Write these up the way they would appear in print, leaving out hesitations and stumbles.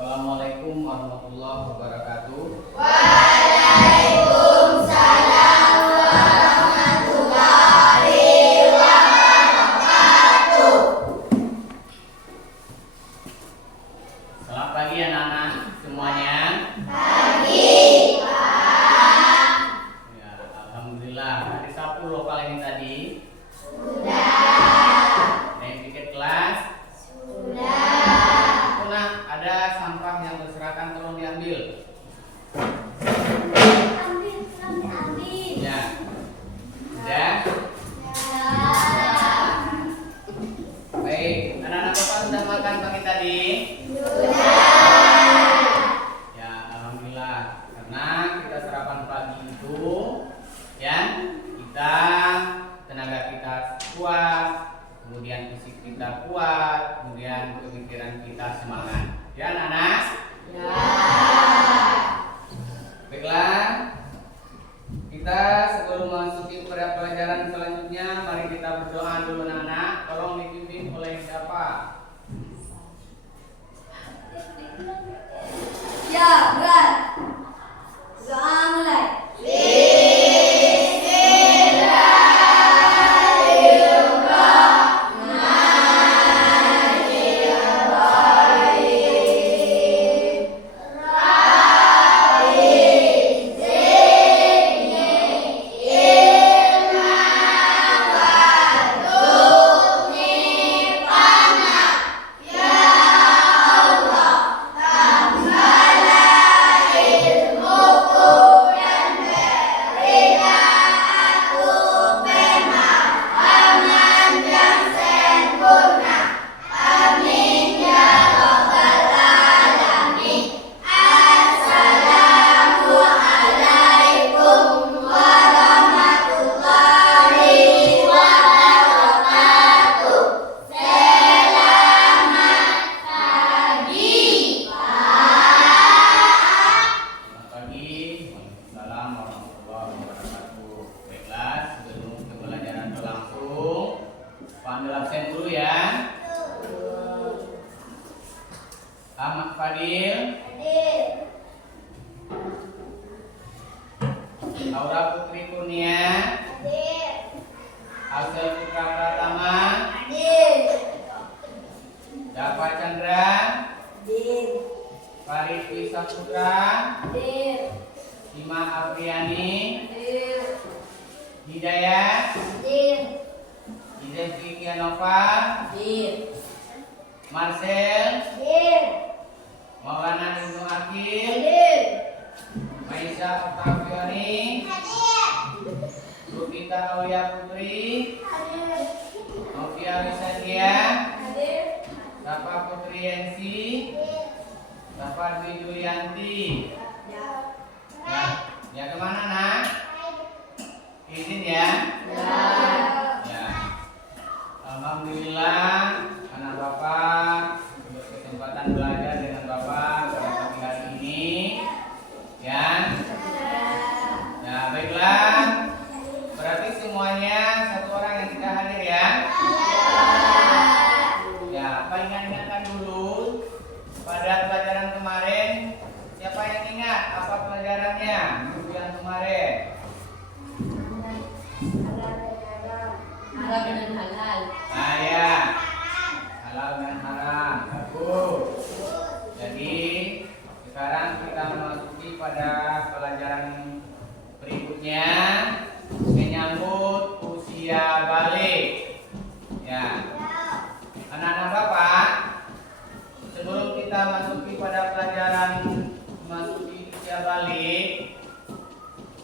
Assalamualaikum warahmatullahi wabarakatuh. Waalaikumsalam warahmatullahi wabarakatuh. Selamat pagi anak-anak semuanya. Pagi, Pak. Ya, alhamdulillah. Hari Sabtu lokal ini tadi. Sudah. Naik tiket kelas. Sudah. Ada sampah yang berserakan, tolong diambil. Ambil. Ya. Sudah. Baik, anak-anak Bapak sudah makan pagi tadi? Sudah. Ya, alhamdulillah. Karena kita sarapan pagi itu, ya, kita tenaga kita kuat, kemudian fisik kita kuat, kemudian pemikiran kita semangat. Ya, anak-anak? Ya. Baiklah. Kita sebelum memasuki pada pelajaran selanjutnya, mari kita berdoa dulu anak-anak. Tolong dipimpin oleh siapa? Ya, berat. Doa mulai. Ahmad Fadil, Aura Putri Kurnia, Asel Putra Pratama, Dava Chandra, Farid Wisa Putra, Sima Apriani, Hidayat, Izzy Kianova, Marcel, Maulana Ibnu Akil, Maisa Octaviani, Rukita Aulia Putri, Novia Wisadia, Safa Putri Yensi, Safa Dwi Julianti. Ya kemana nak? Izin ya. Ya. Alhamdulillah anak bapak berkesempatan belajar dengan bapak pada pagi hari ini. Ya. Nah baiklah. Berarti semuanya satu orang yang tidak hadir ya. Ya, apa ingat-ingatkan dulu pada pelajaran kemarin. Siapa yang ingat apa pelajarannya minggu yang kemarin? Halal dan halal. Nah ya, halal dan haram. Bagus. Jadi sekarang kita memasuki pada pelajaran berikutnya, menyambut usia balik. Ya, anak-anak bapak, sebelum kita masuki pada pelajaran memasuki usia balik,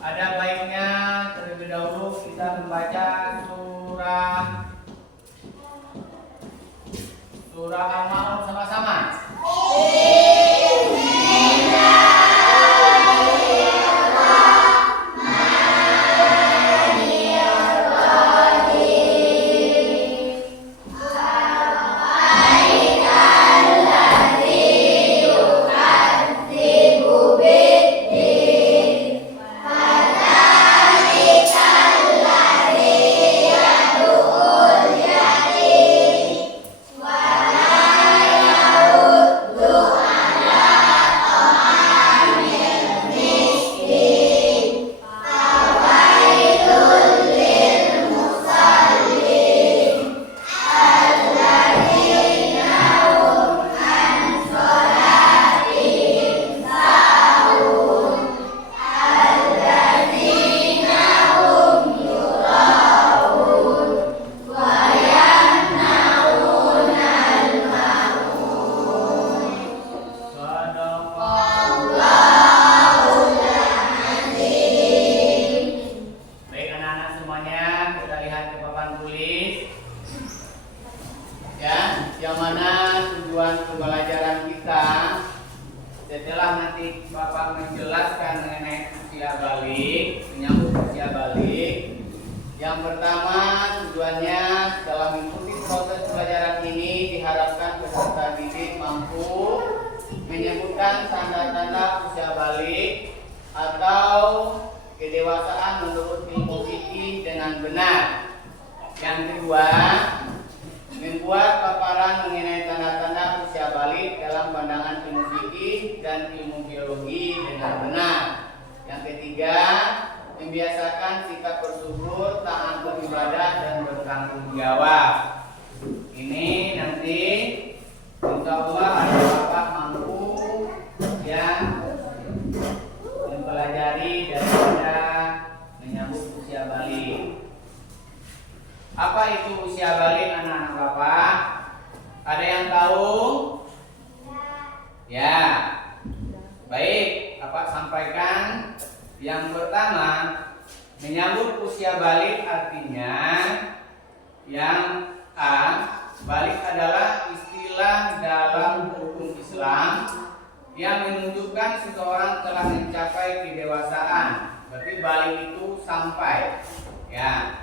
ada baiknya terlebih dahulu kita membaca surah Al-Ma'un sama-sama. pelajaran kita, setelah nanti Bapak menjelaskan mengenai usia balik, menyambut usia balik, yang pertama tujuannya dalam mengikuti proses pelajaran ini diharapkan peserta didik mampu menyebutkan tanda-tanda usia balik atau kedewasaan menurut ilmu fikih dengan benar. Yang kedua, membuat paparan mengenai tanda-tanda usia balik dalam pandangan ilmu fikih dan ilmu biologi dengan benar. Yang ketiga, membiasakan sikap bersyukur, taat beribadah dan bertanggung jawab. Ini nanti insya Allah ada Bapak mampu yang mempelajari daripada menyambut usia balik. Apa itu usia balik anak-anak Bapak? Ada yang tahu? Ya. Baik, Bapak sampaikan. Yang pertama, menyambut usia balik artinya yang A, balik adalah istilah dalam hukum Islam yang menunjukkan seseorang telah mencapai kedewasaan. Berarti balik itu sampai. Ya.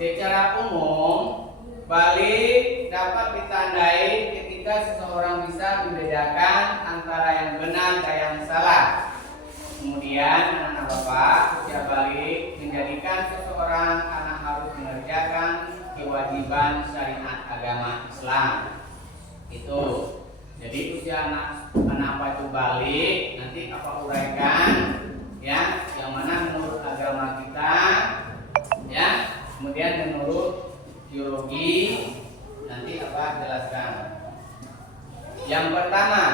Secara umum, balik dapat ditandai ketika seseorang bisa membedakan antara yang benar dan yang salah. Kemudian anak-anak Bapak, usia balik menjadikan seseorang anak harus mengerjakan kewajiban syariat agama Islam. Itu. Jadi usia anak apa itu balik, nanti apa uraikan ya, yang mana menurut agama kita ya. Kemudian menurut biologi nanti apa jelaskan. Yang pertama,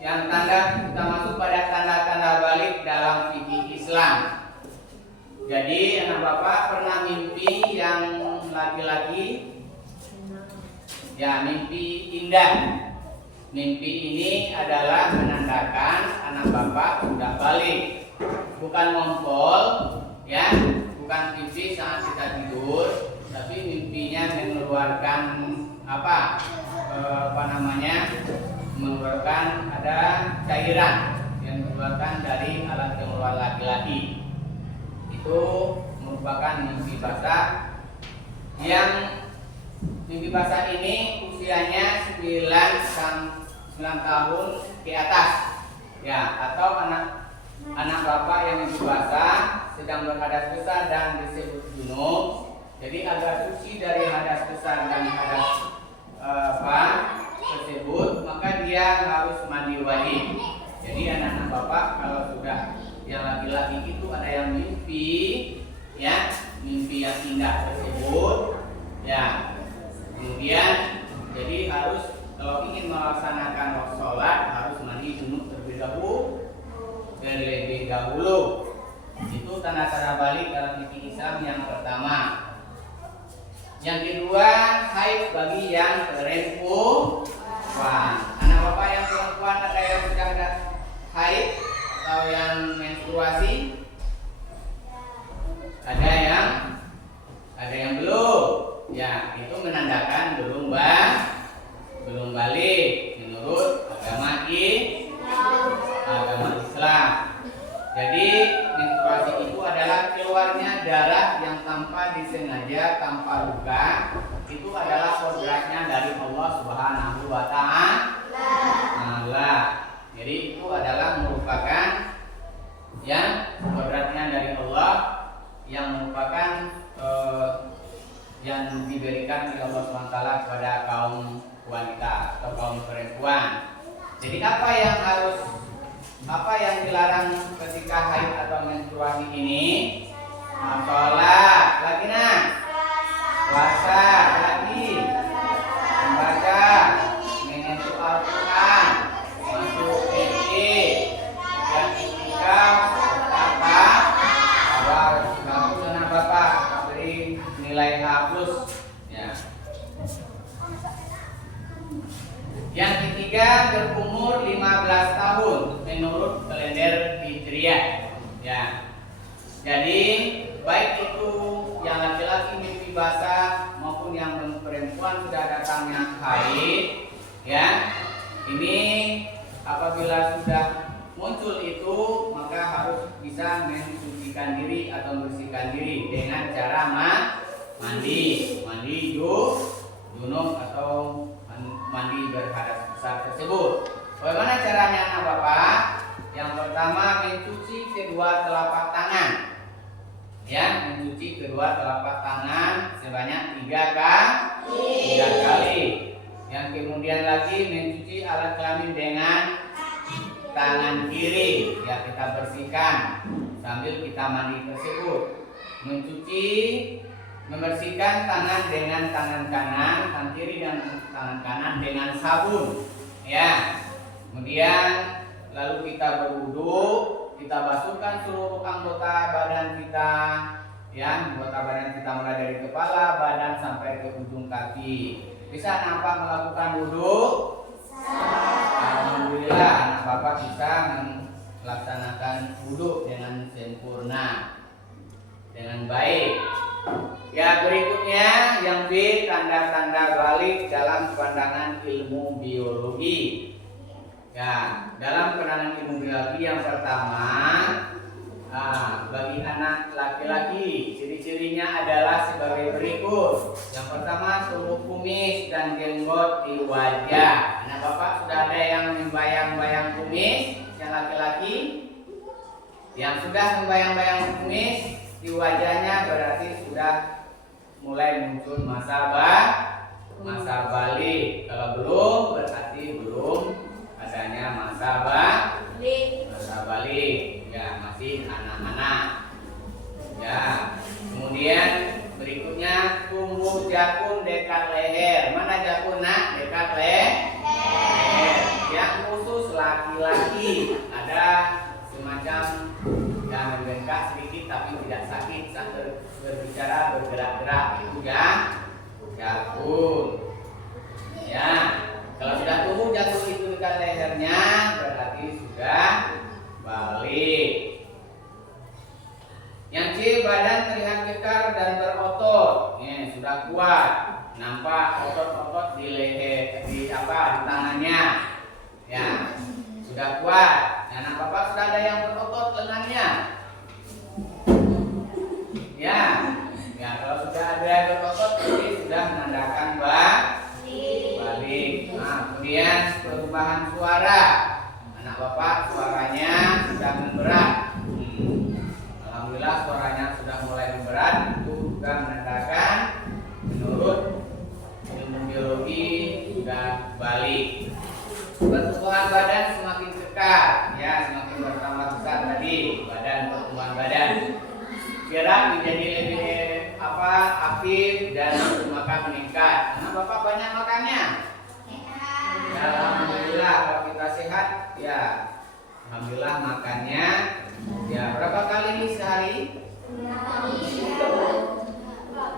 yang kita masuk pada tanda-tanda balik dalam fikih Islam. Jadi anak Bapak pernah mimpi yang laki-laki? Ya, mimpi indah. Mimpi ini adalah menandakan anak Bapak sudah balik. Bukan ngompol ya, bukan mimpi saat kita tidur, tapi mimpinya mengeluarkan mengeluarkan ada cairan yang dikeluarkan dari alat keluar laki-laki. Itu merupakan mimpi basah. Yang mimpi basah ini usianya 9 tahun ke atas. Ya, atau anak Bapak yang mimpi basah sedang berhadas besar dan disebut junub. Jadi agar suci dari hadas besar dan hadas tersebut, maka dia harus mandi wajib. Jadi anak-anak Bapak kalau sudah yang laki-laki itu ada yang mimpi ya, mimpi yang indah tersebut ya. Kemudian jadi harus kalau ingin melaksanakan sholat harus mandi junub terlebih dahulu. Itu tanda-tanda balik dalam fikih Islam yang pertama. Yang kedua, haid bagi yang perempuan. Anak Bapak yang perempuan ada yang sedang haid atau yang menstruasi? Ada yang belum. Ya, itu menandakan belum balik menurut agama Islam. Jadi menstruasi itu adalah keluarnya darah yang tanpa disengaja, tanpa luka. Itu adalah kodratnya dari Allah Subhanahu wa Ta'ala. Jadi itu adalah merupakan yang kodratnya dari Allah yang merupakan yang diberikan oleh Allah Subhanahu wa Ta'ala kepada kaum wanita atau kaum perempuan. Jadi apa yang dilarang ketika haid atau menstruasi ini? Sholat, lagi puasa, lagi membaca, menyentuh Al-Quran, masuk masjid, dan itikaf, kamu dengan Bapak beri nilai A+ ya. Yang ketiga, berumur 15 tahun menurut kalender Hijriah. Ya. Jadi baik itu yang laki-laki mimpi basah maupun yang perempuan sudah datangnya haid, ya. Ini apabila sudah muncul itu maka harus bisa mensucikan diri atau membersihkan diri dengan cara mandi junub atau mandi berhadas besar tersebut. Bagaimana caranya anak bapak? Yang pertama mencuci kedua telapak tangan. Ya, mencuci kedua telapak tangan sebanyak 3 kali. Yang kemudian lagi mencuci alat kelamin dengan tangan kiri. Ya, kita bersihkan sambil kita mandi tersebut. Membersihkan tangan dengan tangan kanan, tangan kiri dan tangan kanan dengan sabun. Ya. Kemudian lalu kita berwudu, kita basuhkan seluruh anggota badan kita, ya, anggota badan kita mulai dari kepala, badan sampai ke ujung kaki. Bisa nampak melakukan wudu? Alhamdulillah, anak bapak bisa melaksanakan wudu dengan sempurna, dengan baik. Ya, berikutnya yang B, tanda-tanda balik dalam pandangan ilmu biologi. Ya, dalam pandangan ilmu biologi yang pertama, bagi anak laki-laki ciri-cirinya adalah sebagai berikut. Yang pertama, tumbuh kumis dan jenggot di wajah. Anak bapak sudah ada yang membayang-bayang kumis yang laki-laki? Yang sudah membayang-bayang kumis di wajahnya berarti sudah mulai muncul masa balik. Kalau belum berarti belum adanya masa balik. Ya, masih anak-anak. Ya. Kemudian berikutnya tumbuh jakun dekat leher. Mana jakun nak? Dekat leher. Yang khusus laki-laki ada semacam yang membengkak sedikit tapi tidak sakit saat berbicara bergerak-gerak, itu jakun. Ya, kalau sudah tumbuh jakun itu dekat lehernya berarti sudah balik. Yang C, badan terlihat kekar dan berotot. Sudah kuat, nampak otot-otot di leher, di tangannya. Ya, sudah kuat. Anak bapak sudah ada yang berotot lengannya. Ya, kalau sudah ada yang berotot berarti sudah menandakan balik. Nah, kemudian perubahan suara. Anak bapak suaranya sudah memberat. Alhamdulillah suaranya sudah mulai memberat. Itu juga menandakan menurut ilmu biologi sudah balik. Pertumbuhan badan semakin kekar, ya, semakin bertambah besar tadi pertumbuhan badan. Gerak menjadi lebih aktif dan nafsu makan meningkat. Anak bapak banyak makannya? Ya, alhamdulillah kalau kita sehat, ya, alhamdulillah makannya. Ya, berapa kali nih sehari?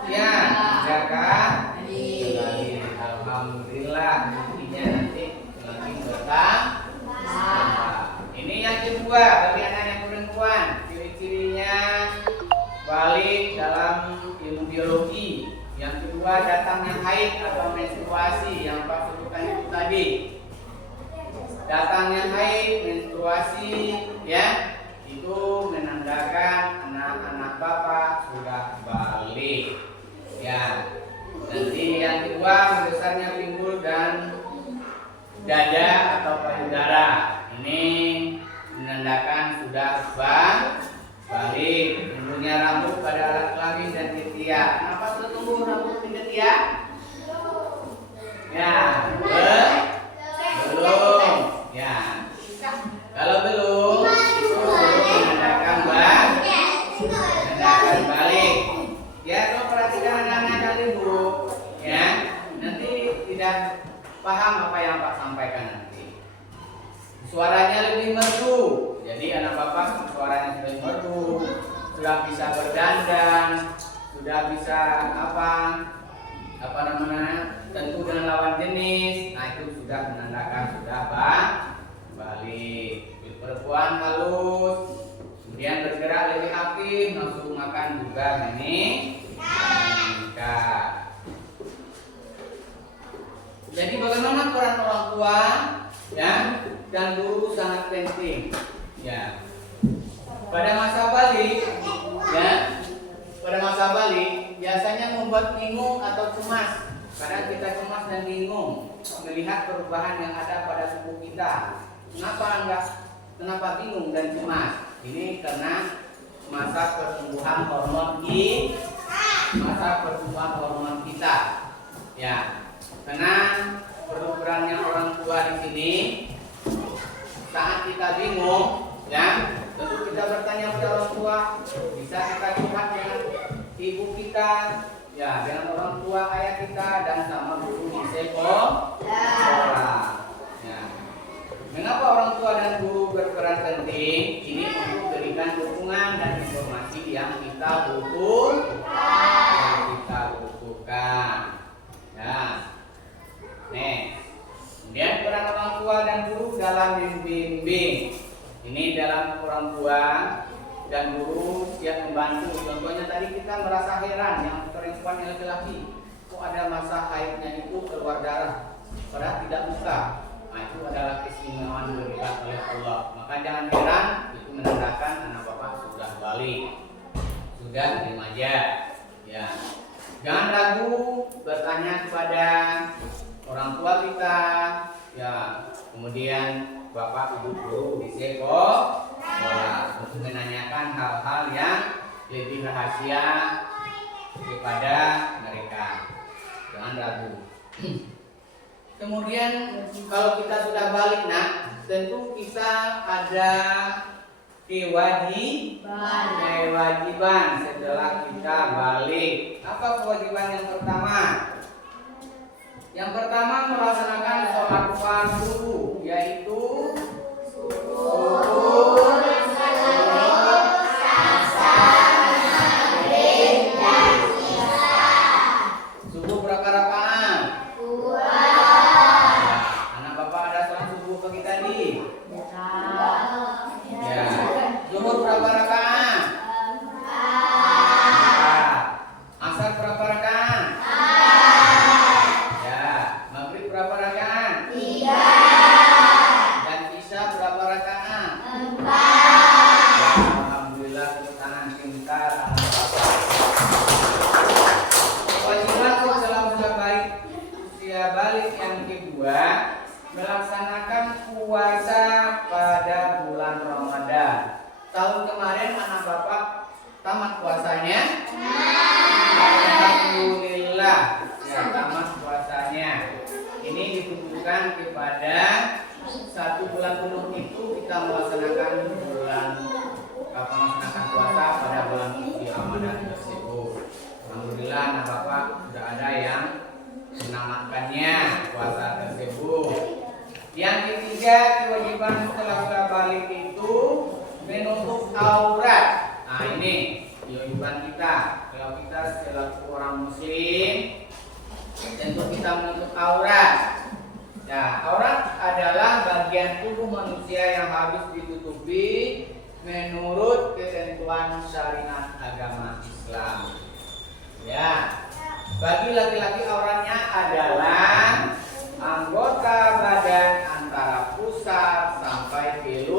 Ya, 3 kali. Alhamdulillah, intinya nanti semakin bertambah. Ini yang kedua bagi anak yang perempuan, ciri-cirinya balik dalam ilmu biologi. Yang kedua, datangnya haid atau menstruasi yang Pak sebutkan itu tadi. Datangnya haid, menstruasi, ya, itu menandakan anak-anak bapak sudah balik. Ya, nanti yang kedua, membesarnya pinggul dan dada atau payudara. Ini menandakan sudah balik. Tumbuhnya rambut pada alat kelamin dan ketiak. Kenapa sudah tumbuh rambut di ketiak? Ya, belum. Ya, kalau belum, itu belum menandakan balik. Ya, kalau perhatikan anak-anak ibu, ya, nanti tidak paham apa yang Pak sampaikan nanti. Suaranya lebih merdu. Jadi anak bapak suaranya sudah merdu, sudah bisa berdandan, sudah bisa tentu dengan lawan jenis. Nah, itu sudah menandakan sudah balik. Perempuan halus, kemudian bergerak lebih aktif, nafsu makan juga meningkat. Jadi bagaimana peran orang tua? Ya, dan guru sangat penting. Ya. Pada masa balik, ya, pada masa balik biasanya membuat bingung atau cemas. Kadang kita cemas dan bingung melihat perubahan yang ada pada tubuh kita. Kenapa bingung dan cemas? Ini karena masa pertumbuhan hormon kita. Ya, karena perubahannya orang tua di sini. Saat kita bingung, ya, tentu kita bertanya pada orang tua. Bisa kita curhat dengan ibu kita, ya, dengan orang tua ayah kita dan sama guru di sekolah. Ya. Mengapa orang tua dan guru berperan penting? Ini untuk berikan dukungan dan informasi yang kita butuhkan. Ya. Kemudian peran orang tua dan guru dalam membimbing. Ini dalam orang tua dan guru siap membantu. Contohnya tadi kita merasa heran yang perempuan yang laki-laki, kok ada masa haidnya itu keluar darah, padahal tidak buka. Nah, itu adalah keistimewaan diberikan oleh Allah. Maka jangan heran, itu menandakan anak bapak sudah balik, sudah remaja. Ya, jangan ragu bertanya kepada orang tua kita, ya, kemudian bapak ibu guru di sekolah untuk menanyakan hal-hal yang lebih rahasia kepada mereka. Jangan ragu. Kemudian kalau kita sudah balik, tentu kita ada kewajiban setelah kita balik. Apa kewajiban yang pertama? Yang pertama melaksanakan sholat fardu, yaitu subuh berapa rakaat? 2. Anak bapak ada sholat subuh pagi tadi? Ya. Zuhur berapa rakaat? 4. Asar berapa rakaat? Berapa rakaat? 3. Dan isya berapa rakaat? 4. Alhamdulillah, tepuk tangan pintar. Kewajiban setelah usia balik yang kedua, melaksanakan puasa pada bulan Ramadan. Tahun kemarin anak bapak tamat puasanya? Alhamdulillah, ya, tamat puasanya. Ini ditujukan kepada 1 bulan penuh itu kita melaksanakan puasa pada bulan suci Ramadan tersebut. Alhamdulillah anak bapak sudah ada yang menamatkannya puasa tersebut. Yang ketiga, kewajiban setelah balik itu menutup aurat. Nah, ini kewajiban kita. Kalau kita selaku orang muslim, tentu kita menutup aurat. Nah, aurat adalah bagian tubuh manusia yang harus ditutupi menurut ketentuan syariat agama Islam. Ya, bagi laki-laki auratnya adalah anggota badan antara pusar sampai ke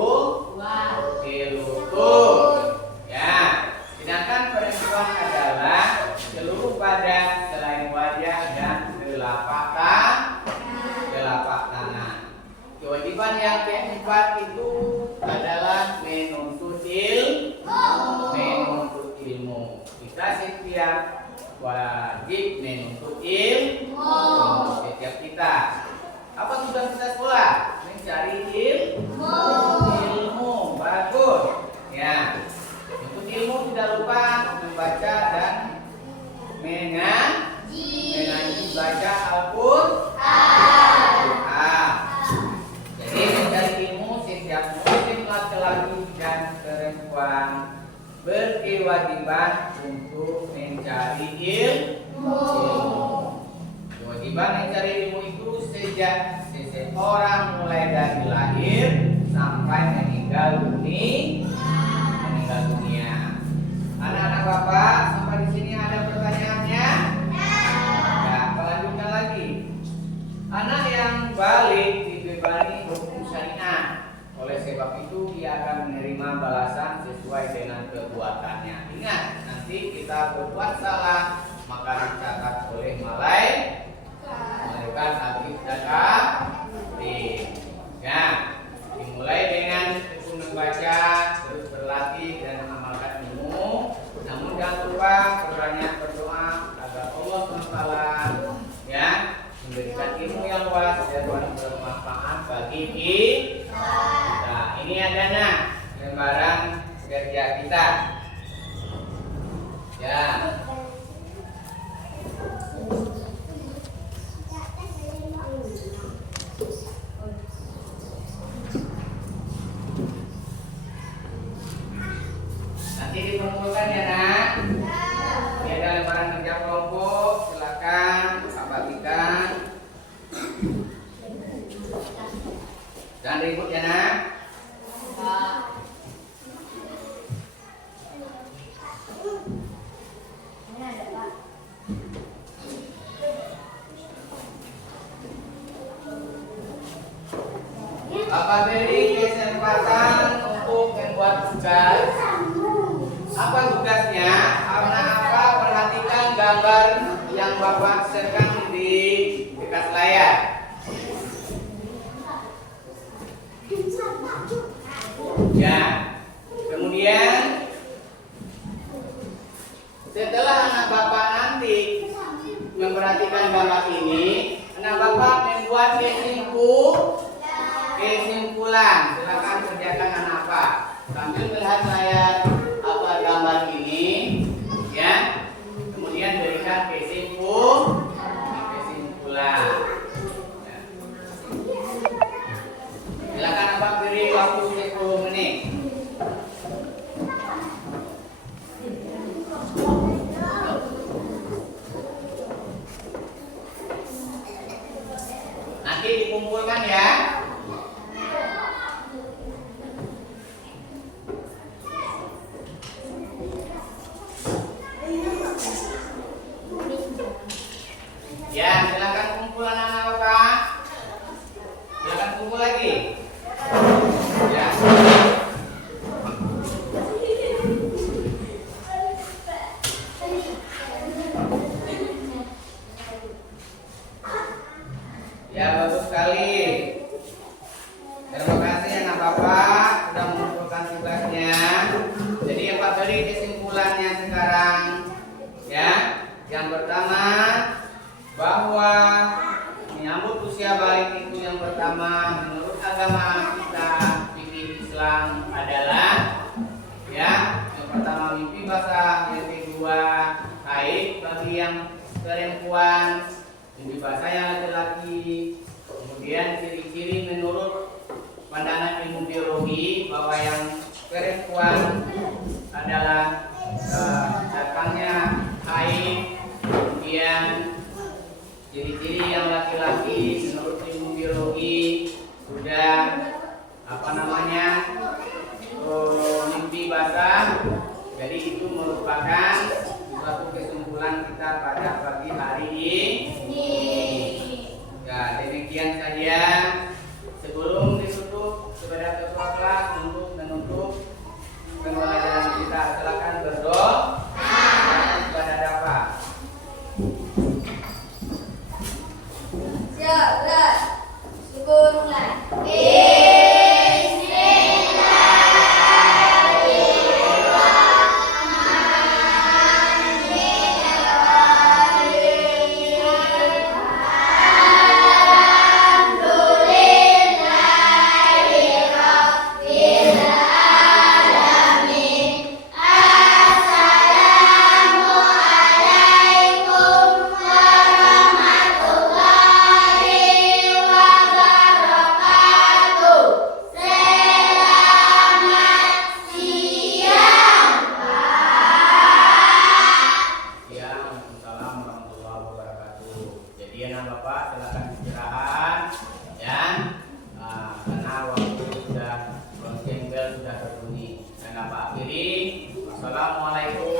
lutut. Ya, sedangkan perempuan adalah seluruh badan selain wajah dan telapak tangan. Kewajiban yang keempat itu adalah menuntut ilmu. Kita setiap wajib menuntut ilmu. Setiap kita. Apa tujuan kita sekolah? Mencari ilmu. Bagus. Ya. Menuntut ilmu tidak lupa membaca dan mengaji, baca Al-Quran. Jadi mencari ilmu setiap muslim laki-laki dan perempuan berkewajiban untuk mencari ilmu. Kewajiban mencari ilmu itu sejak seseorang mulai dari lahir sampai meninggal dunia. Anak-anak bapak, sampai di sini ada pertanyaannya? Ya, lanjutkan lagi. Anak yang balik dibebani hukum syariat. sebab itu dia akan menerima balasan sesuai dengan perbuatannya. Ingat, nanti kita berbuat salah maka dicatat oleh malaikat habib zakat. Ya, dimulai dengan tekun membaca, terus berlatih dan mengamalkan ilmu. Namun jangan lupa berbanyak berdoa agar Allah SWT ya memberikan ilmu yang luas dan bermanfaat bagi kita. Ini adalah lembaran kerja kita. Ya. Nanti dikumpulkan ya nak. Ini ada lembaran kerja kelompok. Silakan Pak bagikan. Jangan ribut ya nak. Bapak beri kesempatan untuk membuat tugas. Apa tugasnya? Karena apa? Perhatikan gambar yang Bapak serkan di bekas layar. Ya. Kemudian setelah anak Bapak nanti memperhatikan gambar ini, anak Bapak membuat kesimpulan. Silakan kerjakan anak Bapak sambil melihat layar apa gambar ini, ya. Kemudian berikan kesimpulan. Ya. Silakan Bapak beri waktu 10 menit. Nanti dikumpulkan ya. Ya, silakan kumpul anak-anak Bapak. Silakan kumpul lagi. Ya. Ya, bagus sekali. Terima kasih anak Bapak sudah mengumpulkan tugasnya. Jadi Bapak beri kesimpulannya sekarang. Ya, yang pertama bahwa menyambut usia balik itu yang pertama menurut agama kita fikih Islam adalah ya yang pertama mimpi basah, yang kedua haid bagi yang perempuan, mimpi basah yang laki-laki. Kemudian ciri-ciri menurut pandangan ilmu biologi bahwa yang perempuan adalah datangnya haid. Kemudian ciri-ciri yang laki-laki menurut ilmu biologi sudah mimpi basah. Jadi itu merupakan suatu kesimpulan kita pada pagi hari ini. Ya, demikian saja. Sebelum ditutup kepada ketua kelas untuk menutup pembelajaran kita, silakan berdoa kepada Bapak. Siap, syukur mulai. Bapak silakan istirahat ya. Karena waktu sudah berbunyi dan Bapak akhiri. Wassalamualaikum